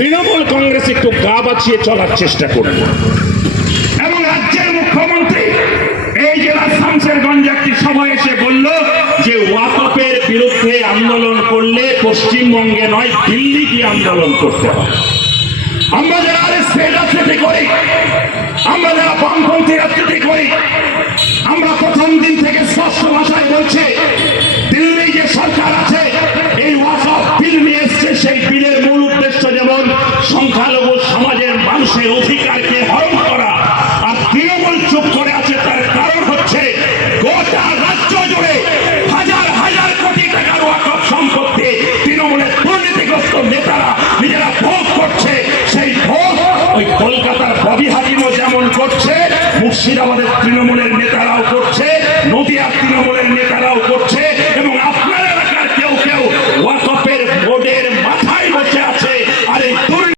তৃণমূল কংগ্রেস একটু গা বাঁচিয়ে চলার চেষ্টা করবে এবং রাজ্যের মুখ্যমন্ত্রী এই জেলা শামসেরগঞ্জ একটি সভায় এসে বলল যে ওয়াকফের বিরুদ্ধে আন্দোলন করলে পশ্চিমবঙ্গে নয় দিল্লি গিয়ে আন্দোলন করতে হবে। আমরা যারা আরএসপি রাজনীতি করি, আমরা যারা বামপন্থী রাজনীতি করি, আমরা প্রথম দিন থেকে স্পষ্ট ভাষায় বলছি দিল্লি যে সরকার আছে, এই ওয়াকফ বিল নিয়ে এসছে, সেই বিলের সে অধিকারকে হরণ করা আর তৃণমূল চুপ করে আছে, তার কারণ হচ্ছে গোটা রাজ্য জুড়ে হাজার হাজার কোটি টাকার ওয়াকফ সম্পত্তি তৃণমূলের দুর্নীতিগ্রস্ত নেতারা নিজেরা ভোগ করছে। সেই ভোগ ওই কলকাতার ববি হাকিমও যেমন করছে, মুর্শিদাবাদের তৃণমূলের নেতারাও করছে, নদিয়ার তৃণমূলের